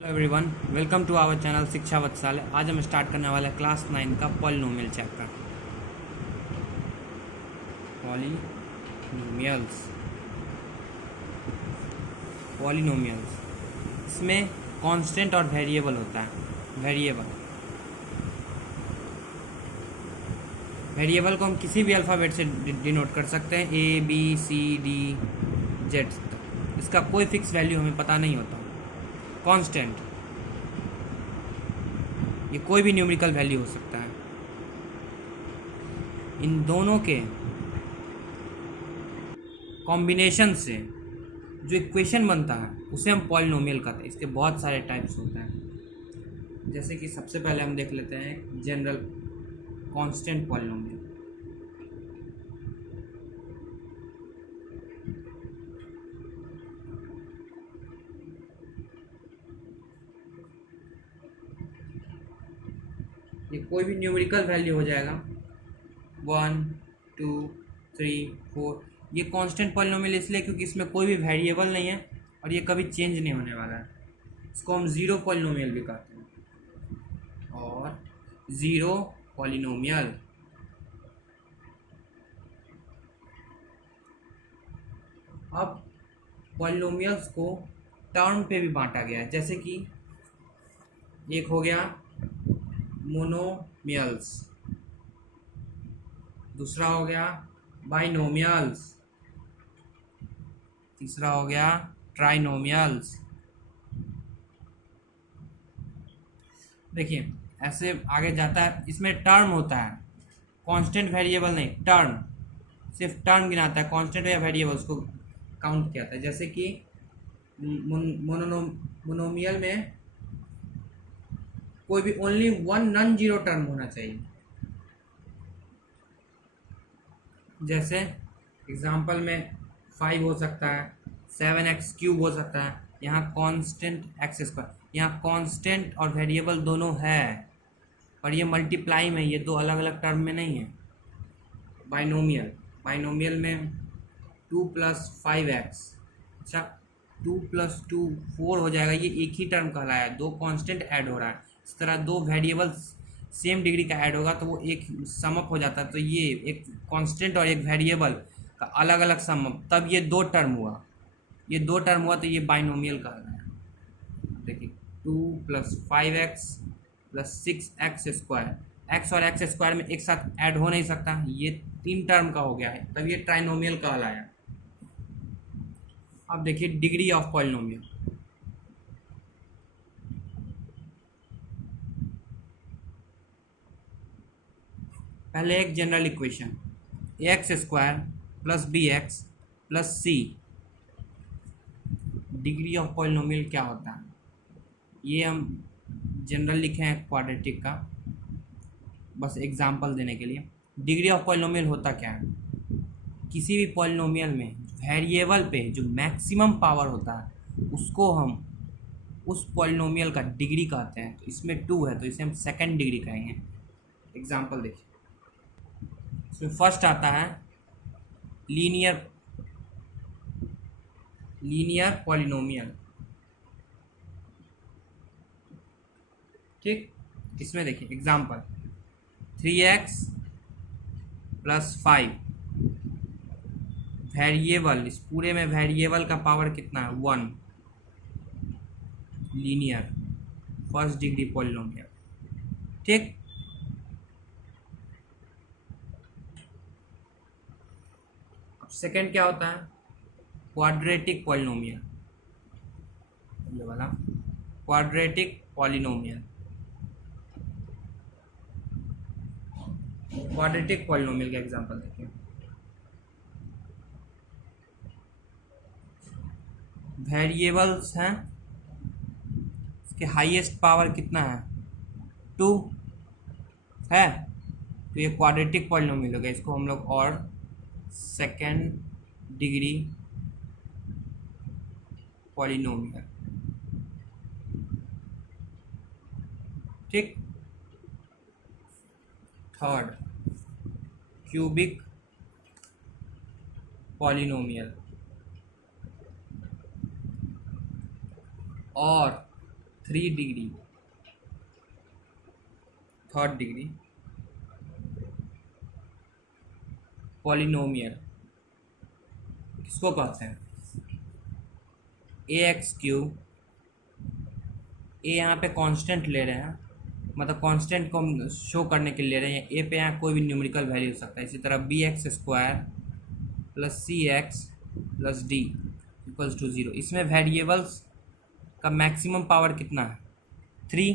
Hello everyone, welcome to our channel Shiksha Vatsal. आज हम start करने वाले हैं क्लास 9 का पॉलिनोमियल चैप्टर। पॉलिनोमियल्स पॉलिनोमियल्स इसमें कांस्टेंट और वेरिएबल होता है। वेरिएबल को हम किसी भी अल्फ़ाबेट से डिनोट कर सकते हैं, A B C D Z तक। इसका कोई फिक्स वैल्यू हमें पता नहीं होता। कांस्टेंट ये कोई भी न्यूमेरिकल वैल्यू हो सकता है। इन दोनों के कॉम्बिनेशन से जो इक्वेशन बनता है उसे हम पॉलिनोमियल कहते हैं। इसके बहुत सारे टाइप्स होते हैं, जैसे कि सबसे पहले हम देख लेते हैं जनरल कांस्टेंट पॉलिनोमियल। ये कोई भी न्यूमेरिकल वैल्यू हो जाएगा, 1 2 3 4। ये कांस्टेंट पॉलिनोमियल इसलिए क्योंकि इसमें कोई भी वेरिएबल नहीं है और ये कभी चेंज नहीं होने वाला है। इसको हम ज़ीरो पॉलिनोमियल भी कहते हैं। और ज़ीरो पॉलिनोमियल अब पॉलिनोमियल्स को टर्म पे भी बांटा गया है, जैसे कि एक हो गया मोनोमियल्स, दूसरा हो गया बाइनोमियल्स, तीसरा हो गया ट्राइनोमियल्स। देखिए ऐसे आगे जाता है। इसमें टर्म होता है, कांस्टेंट वेरिएबल नहीं। टर्म सिर्फ टर्म गिनाता है, कांस्टेंट या वेरिएबल उसको काउंट किया जाता है। जैसे कि मोनोमियल में कोई भी only one non zero term होना चाहिए। जैसे एग्जांपल में 5 हो सकता है, 7x³ हो सकता है। यहाँ कांस्टेंट x², यहाँ कांस्टेंट और वेरिएबल दोनों है और ये मल्टीप्लाई में, ये दो अलग अलग टर्म में नहीं है। बाइनोमियल में 2 + 5x, अच्छा 2 + 2 4 हो जाएगा। ये एक ही टर्म कहलाया है, दो कांस्टेंट ऐड हो रहा है। इस तरह दो वेरिएबल सेम डिग्री का ऐड होगा तो वो एक सम अप हो जाता है। तो ये एक कांस्टेंट और एक वेरिएबल का अलग अलग सम अप, तब ये दो टर्म हुआ। ये दो टर्म हुआ तो ये बाइनोमियल कहलाया। देखिए 2 + 5x + 6x², x और x² में एक साथ ऐड हो नहीं सकता, ये 3 टर्म का हो गया है, तब ये ट्राइनोमियल कहलाया। अब देखिए डिग्री ऑफ पॉलिनोमियल। पहले एक general equation, ax² + bx + c। Degree of polynomial क्या होता है, ये हम जनरल लिखे हैं क्वाड्रेटिक का, बस एग्जांपल देने के लिए। डिग्री ऑफ पॉलिनोमियल होता क्या है, किसी भी पॉलिनोमियल में वेरिएबल पे जो मैक्सिमम पावर होता है उसको हम उस पॉलिनोमियल का डिग्री कहते हैं। तो इसमें 2 है तो इसे हम सेकंड डिग्री कहेंगे। एग्जांपल देखिए, इसमें फर्स्ट आता है लीनियर पॉलिनोमियल। ठीक, इसमें देखिए एग्जांपल 3x + 5। वेरिएबल, इस पूरे में वेरिएबल का पावर कितना है, 1। Linear first degree polynomial. ठीक, अब सेकंड क्या होता है, क्वाड्रेटिक पॉलिनोमियल। ये वाला क्वाड्रेटिक पॉलिनोमियल। क्वाड्रेटिक पॉलिनोमियल का एग्जांपल देखिए, वेरिएबल्स हैं, इसके हाईएस्ट पावर कितना है, 2 है, तो ये क्वाड्रेटिक पॉलिनोमियल हो गया। इसको हम लोग और सेकंड डिग्री पॉलिनोमियल। ठीक, थर्ड क्यूबिक पॉलिनोमियल। और 3 डिग्री, थर्ड डिग्री पॉलिनोमियल किसको कहते हैं? ए एक्स क्यूब, ए यहाँ पे कांस्टेंट ले रहे हैं, मतलब कांस्टेंट को हम शो करने के लिए ले रहे हैं। ए पे यहाँ कोई भी न्यूमेरिकल वैल्यू हो सकता है। इसी तरह B X square plus C X plus D equals to 0। इसमें वेरिएबल्स का मैक्सिमम पावर कितना है? 3।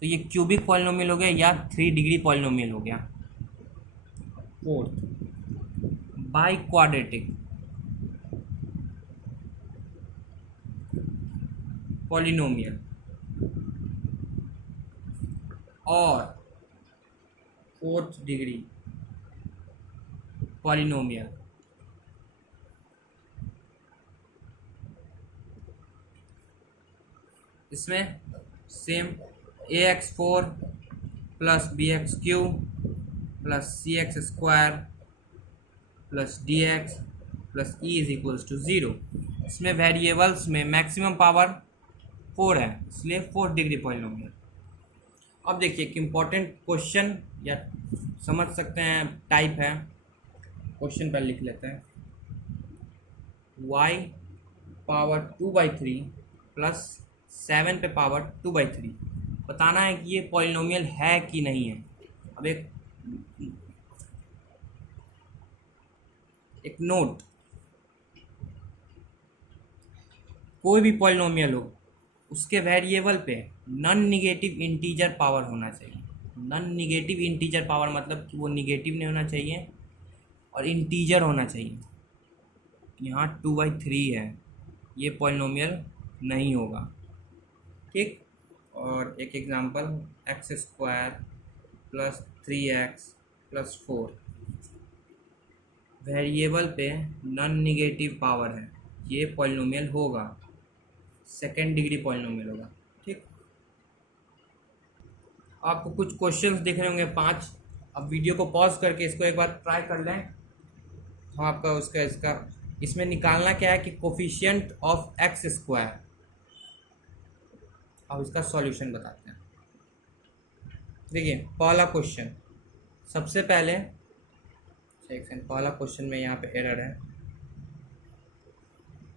तो ये क्यूबिक पॉलिनोमियल हो गया या 3 डिग्री पॉलिनोमियल हो गया। फोर्थ, बाई क्वाड्रेटिक पॉलिनोमियल और फोर्थ डिग्री पॉलिनोमियल। इसमें same ax4 plus B X cube plus C X square plus D X plus E is equals to 0। इसमें वेरिएबल्स में मैक्सिमम पावर 4 है, इसलिए 4th डिग्री पॉलिनोमियल। अब देखिए एक important question या समझ सकते हैं टाइप है, क्वेश्चन पर लिख लेते हैं। y पावर 2/3 प्लस 7 पे पावर 2/3 बताना है कि ये पॉलिनोमियल है कि नहीं है। अब एक नोट, कोई भी पॉलिनोमियल हो उसके वेरिएबल पे नॉन निगेटिव इंटीजर पावर होना चाहिए। नॉन निगेटिव इंटीजर पावर मतलब कि वो निगेटिव नहीं होना चाहिए और इंटीजर होना चाहिए। यहाँ 2/3 है, ये पॉलिनोमियल नहीं होगा। ठीक, और एक example x square plus 3x plus 4 variable पे नॉन निगेटिव पावर है, ये पॉलिनोमियल होगा, 2nd डिग्री पॉलिनोमियल होगा। ठीक, आपको कुछ क्वेश्चंस दिख रहे होंगे 5। अब वीडियो को पॉज करके इसको एक बार ट्राई कर लें। हम आपका उसका इसका इसमें निकालना क्या है कि कोफिशिएंट ऑफ एक्स स्क्वायर। अब इसका सॉल्यूशन बताते हैं। देखिए पहला क्वेश्चन, सबसे पहले सेक्शन पहला क्वेश्चन में यहाँ पे एरर है,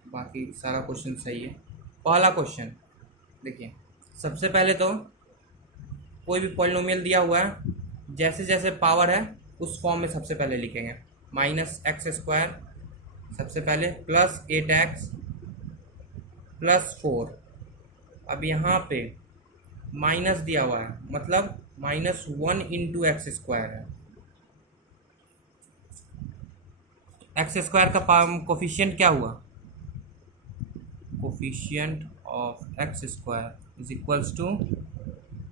बाकी सारा क्वेश्चन सही है। पहला क्वेश्चन देखिए, सबसे पहले तो कोई भी पॉलिनोमियल दिया हुआ है, जैसे जैसे पावर है उस फॉर्म में सबसे पहले लिखेंगे। -x² सबसे पहले प्लस 8x प्लस 4। अब यहाँ पे माइनस दिया हुआ है, मतलब -1 इंटू x² है। x² का कोफिशिएंट क्या हुआ? Coefficient of x² is equals to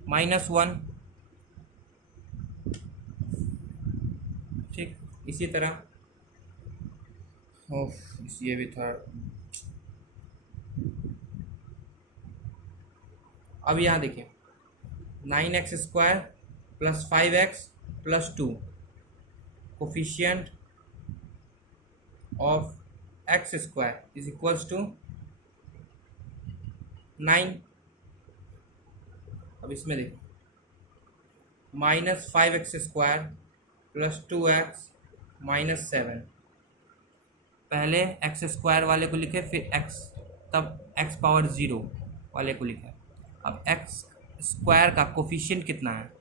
-1। ठीक, इसी तरह ये भी था। अब यहाँ देखिए 9x² plus 5x plus 2 coefficient of x² is equals to 9। अब इसमें देखिए -5x² प्लस 2x माइनस 7। पहले x² वाले को लिखे, फिर x, तब x पावर 0 वाले को लिखा। अब x² का कोफिशिएंट कितना है?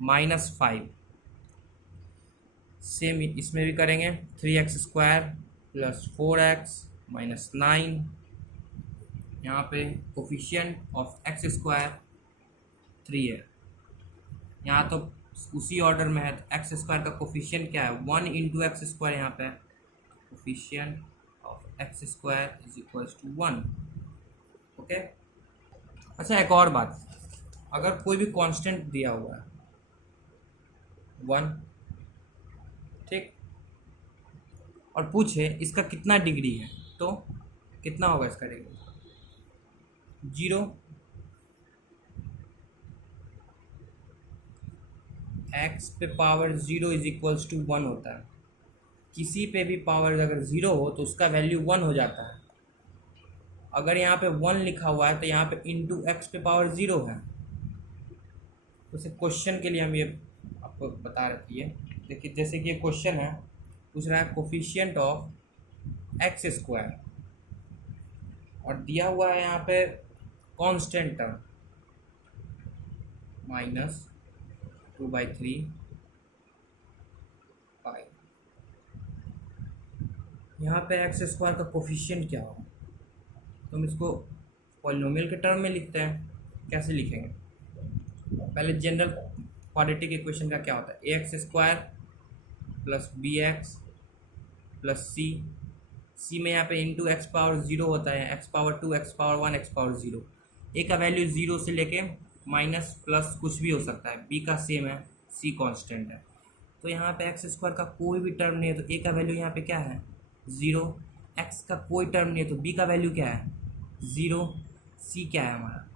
-5। सेम इसमें भी करेंगे, 3x² प्लस 4x माइनस 9। यहाँ पे कोफिशिएंट ऑफ x² 3 है। यहाँ तो उसी ऑर्डर में है, तो x² का कोफिशिएंट क्या है? 1 इंटू x²। यहाँ पे coefficient of x² is equals to 1। Okay. अच्छा एक और बात, अगर कोई भी कांस्टेंट दिया हुआ है 1, ठीक, और पूछे इसका कितना डिग्री है, तो कितना होगा इसका डिग्री? 0। x पे पावर 0 इज इक्वल्स टू 1 होता है। किसी पे भी पावर अगर 0 हो तो उसका वैल्यू 1 हो जाता है। अगर यहाँ पे 1 लिखा हुआ है तो यहाँ पे इंटू एक्स पे पावर 0 है। उसे क्वेश्चन के लिए हम ये आपको बता रखी है। देखिए जैसे कि ये क्वेश्चन है, पूछ रहा है कोफिशिएंट ऑफ एक्स स्क्वायर और दिया हुआ है यहाँ पे कांस्टेंट टर्म -2/3 पाई। यहाँ पे एक्स स्क्वायर का कोफिशिएंट क्या होगा, तो हम इसको पॉलिनोमियल के टर्म में लिखते हैं। कैसे लिखेंगे, पहले जनरल क्वाड्रेटिक इक्वेशन का क्या होता है, A X square plus B X plus C में यहाँ पे इंटू एक्स पावर 0 होता है, X power 2, X power 1, X power 0। A का वैल्यू 0 से लेके माइनस प्लस कुछ भी हो सकता है, बी का सेम है, सी कांस्टेंट है। तो यहाँ पे एक्स स्क्वायर का कोई भी टर्म नहीं है तो ए का वैल्यू यहाँ पे क्या है 0, एक्स का कोई टर्म नहीं है तो बी का वैल्यू क्या है 0, सी क्या है हमारा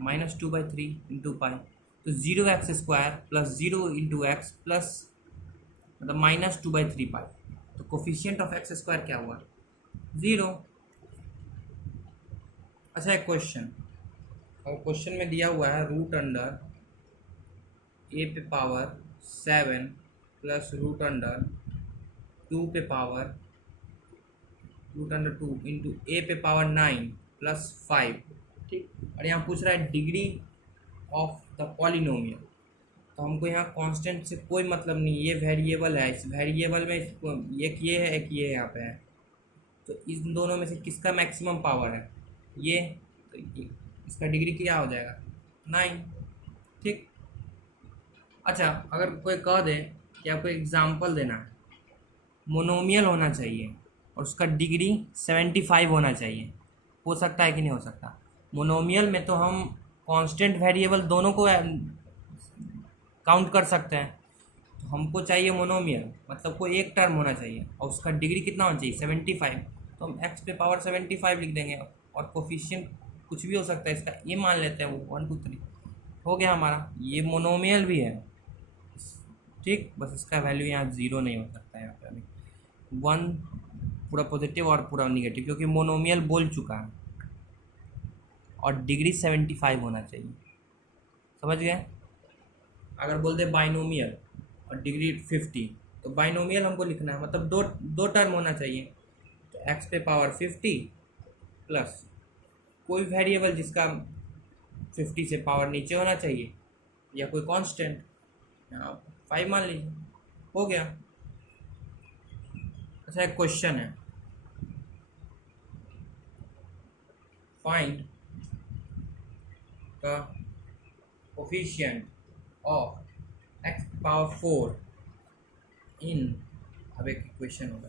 -2/3 इंटू पाई। तो 0x² plus 0 into x plus मतलब -2/3 पाई। तो कोफिशिएंट ऑफ एक्स स्क्वायर क्या हुआ 0। अच्छा एक क्वेश्चन, और क्वेश्चन में दिया हुआ है रूट अंडर ए पे पावर 7 प्लस रूट अंडर 2 पे पावर रूट अंडर 2 इंटू ए पे पावर 9 प्लस 5, ठीक। और यहाँ पूछ रहा है डिग्री ऑफ द पॉलिनोमियल। तो हमको यहाँ कांस्टेंट से कोई मतलब नहीं, ये वेरिएबल है, इस वेरिएबल में एक ये है एक ये यहाँ पे है, तो इन दोनों में से किसका मैक्सिमम पावर है ये, तो ये इसका डिग्री क्या हो जाएगा 9, ठीक। अच्छा अगर कोई कह दे कि आपको एग्जाम्पल देना है, मोनोमियल होना चाहिए और उसका डिग्री 75 होना चाहिए, हो सकता है कि नहीं हो सकता। मोनोमियल में तो हम कांस्टेंट वेरिएबल दोनों को काउंट कर सकते हैं, तो हमको चाहिए मोनोमियल, मतलब कोई एक टर्म होना चाहिए और उसका डिग्री कितना होना चाहिए 75। तो हम एक्स पे पावर 75 लिख देंगे और कोफिशिएंट कुछ भी हो सकता है, इसका ये मान लेते हैं वो 1 2 3 हो गया हमारा, ये मोनोमियल भी है, ठीक। बस इसका वैल्यू यहाँ 0 नहीं हो सकता है, यहाँ पे अभी 1 पूरा पॉजिटिव और पूरा निगेटिव, क्योंकि मोनोमियल बोल चुका है और डिग्री 75 होना चाहिए, समझ गए। अगर बोल दे बाइनोमियल और डिग्री 50, तो बाइनोमियल हमको लिखना है, मतलब दो टर्म होना चाहिए। तो एक्स पे पावर 50 प्लस कोई वेरिएबल जिसका 50 से पावर नीचे होना चाहिए या कोई कांस्टेंट, यहाँ 5 मान लीजिए, हो गया। अच्छा एक क्वेश्चन है, find the coefficient of x power 4 इन, अब एक इक्वेशन होगा,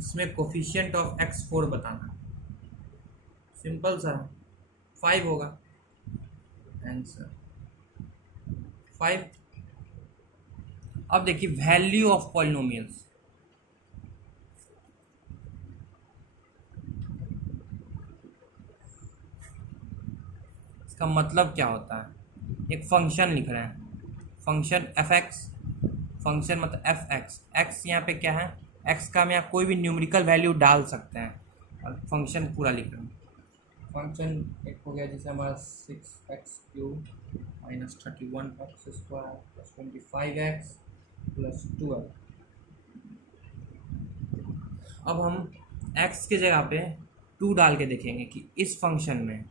इसमें कोफिशिएंट ऑफ x4 बताना, सिंपल सा 5 होगा आंसर 5। अब देखिए वैल्यू ऑफ पॉलिनोमियल्स, इसका मतलब क्या होता है, एक फंक्शन लिख रहे हैं, फंक्शन एफ एक्स, फंक्शन मतलब एफ एक्स, एक्स यहाँ पे क्या है एक्स का में आप कोई भी न्यूमेरिकल वैल्यू डाल सकते हैं और फंक्शन पूरा लिख रहे हैं। फंक्शन एक हो गया जैसे हमारा 6x³ -31x² + 25x + 12। अब हम x के जगह पे 2 डाल के देखेंगे कि इस फंक्शन में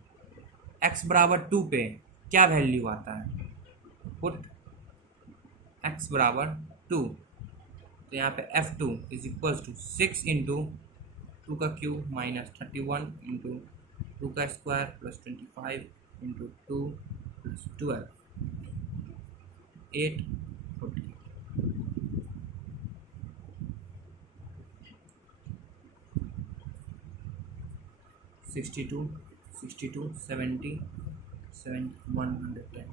x बराबर 2 पे क्या वैल्यू आता है। पुट x बराबर 2, तो यहाँ पे f2 = 6 इंटू 2 का क्यूब -31 इंटू 2 का square + 25 into 2 + 12 8 40। Sixty two 70 110।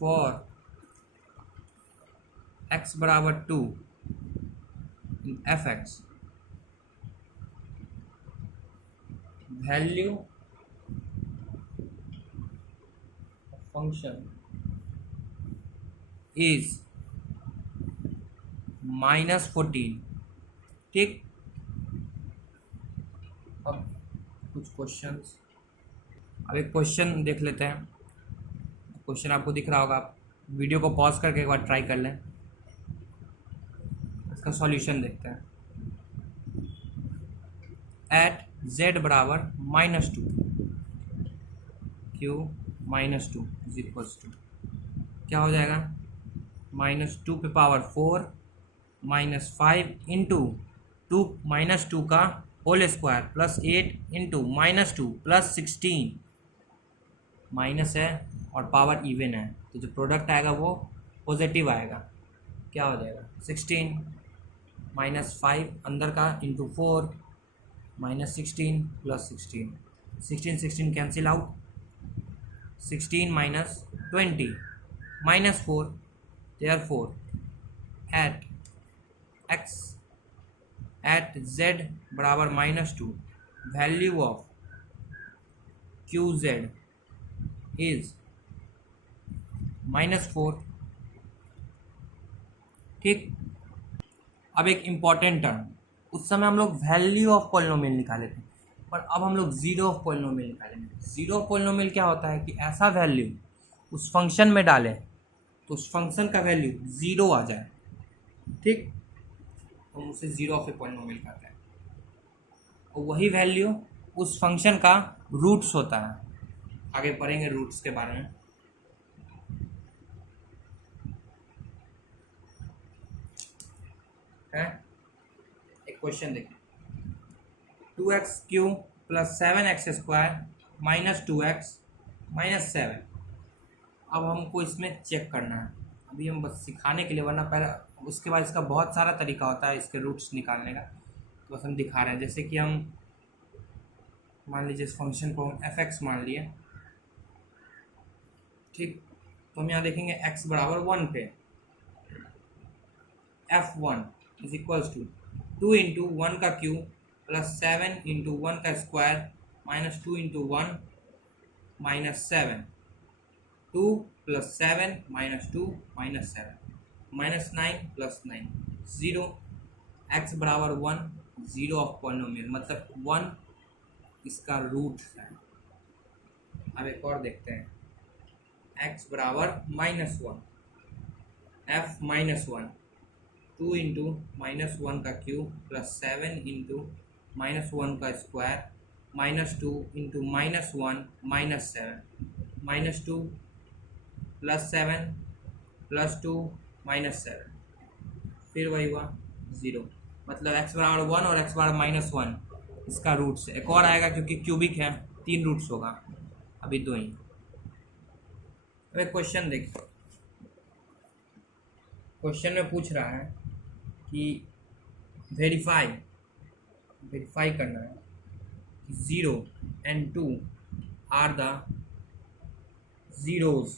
For x बराबर 2 in F x value function is -14। ठीक, अब कुछ क्वेश्चंस, अब एक क्वेश्चन देख लेते हैं। क्वेश्चन आपको दिख रहा होगा, आप वीडियो को पॉज करके एक बार ट्राई कर लें, इसका सॉल्यूशन देखते हैं। एट z बराबर -2 q -2 इज इक्वल्स टू क्या हो जाएगा, -2 पे पावर 4 -5 इंटू 2 -2 का whole square plus 8 into -2 plus 16, minus है और पावर इवन है तो जो प्रोडक्ट आएगा वो पॉजिटिव आएगा। क्या हो जाएगा, 16 -5 अंदर का into 4 -16 plus 16, 16 cancel out, 16 -20 -4, therefore at x at z बराबर -2 वैल्यू ऑफ qz इज -4। ठीक, अब एक इम्पॉर्टेंट टर्म, उस समय हम लोग वैल्यू ऑफ पॉलिनोमियल निकाले थे, पर अब हम लोग जीरो ऑफ पॉलिनोमियल निकालेंगे। जीरो ऑफ पॉलिनोमियल क्या होता है कि ऐसा वैल्यू उस फंक्शन में डालें तो उस फंक्शन का वैल्यू ज़ीरो आ जाए। ठीक, तो हम उसे जीरो ऑफ ए पॉलिनोमियल कहते हैं, और वही वैल्यू उस फंक्शन का रूट्स होता है। आगे पढ़ेंगे रूट्स के बारे में। है एक क्वेश्चन देखिए, 2x³ + 7x² -2x -7। अब हमको इसमें चेक करना है, अभी हम बस सिखाने के लिए, वरना पहले उसके बाद इसका बहुत सारा तरीका होता है इसके रूट्स निकालने का, तो बस हम दिखा रहे हैं। जैसे कि हम मान लीजिए इस फंक्शन को हम f(x) मान लिए। ठीक, तो हम यहाँ देखेंगे x बराबर 1 पे f1 is equals to 2 into 1 का क्यूब प्लस 7 इंटू 1 का स्क्वायर -2 इंटू 1 -7, 2 + 7 -2 -7 -9 + 9 0। x बराबर 1 जीरो ऑफ पॉलिनोमियल, मतलब 1 इसका रूट है। अब एक और देखते हैं, x बराबर -1 f -1 2 इंटू -1 का क्यूब प्लस 7 इंटू -1 का स्क्वायर -2 इंटू -1 -7 -2 + 7 + 2 -7, फिर वही हुआ 0। मतलब x बराबर 1 और x बराबर -1 इसका रूट्स है। एक और आएगा क्योंकि क्यूबिक है, 3 रूट्स होगा, अभी 2 ही। अब एक क्वेश्चन देखिए, क्वेश्चन में पूछ रहा है कि वेरीफाई करना है 0 and 2 are the zeros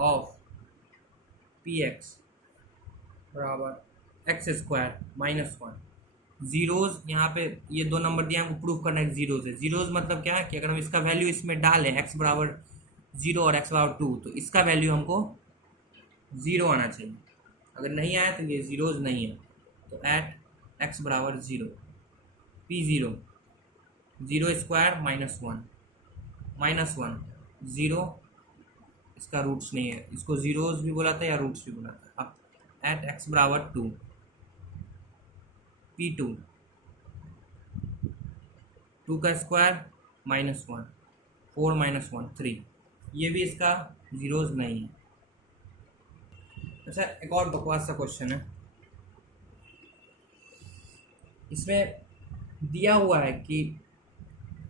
of px बराबर x² -1। जीरोज़ यहाँ पे ये 2 नंबर दिया, हमको प्रूफ करना है जीरोज़ है। जीरोज़ मतलब क्या है कि अगर हम इसका वैल्यू इसमें डालें x बराबर 0 और x बराबर 2, तो इसका वैल्यू हमको 0 आना चाहिए। अगर नहीं आया तो ये जीरोज़ नहीं है। तो एट x बराबर 0 p0 0² -1 0, इसका रूट्स नहीं है, इसको जीरोज़ भी बोला था या रूट्स भी बोला था। अब एट x बराबर 2 p2 2 का स्क्वायर -1 4 -1 3, ये भी इसका जीरोज़ नहीं है। अच्छा, एक और बकवास सा क्वेश्चन है, इसमें दिया हुआ है कि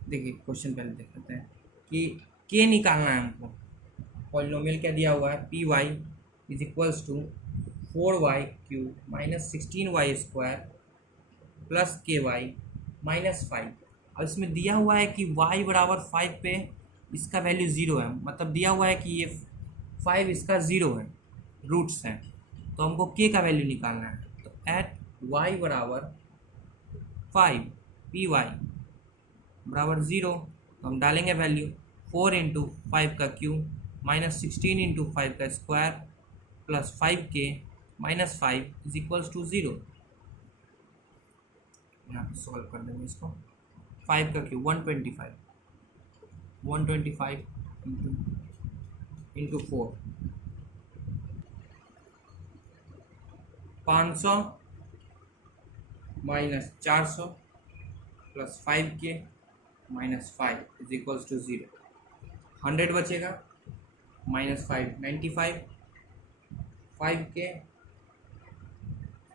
देखिए क्वेश्चन पहले देख लेते हैं कि k निकालना है हमको। पॉलिनोमियल क्या दिया हुआ है, py is equals to 4y³ -16y² plus ky -5। और इसमें दिया हुआ है कि y बराबर 5 पे इसका वैल्यू 0 है, मतलब दिया हुआ है कि ये 5 इसका 0 है, रूट्स हैं, तो हमको के का वैल्यू निकालना है। तो एट y बराबर 5 पी वाई बराबर 0, तो हम डालेंगे वैल्यू 4 इंटू 5 का क्यूब माइनस 16 इंटू 5 का square plus 5k minus 5 is equals to 0। यहाँ पे सॉल्व कर देंगे इसको। 5 का cube 125 into 4 500 minus 400 plus 5k minus 5 is equals to 0। 100 बचेगा minus 5 95, 5k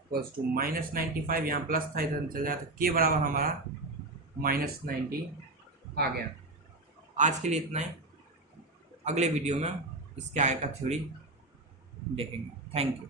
equals to minus 95, यहाँ प्लस था इधर चल जाता, के बराबर हमारा माइनस 90 आ गया। आज के लिए इतना ही, अगले वीडियो में इसके आगे का थ्योरी देखेंगे। Thank you.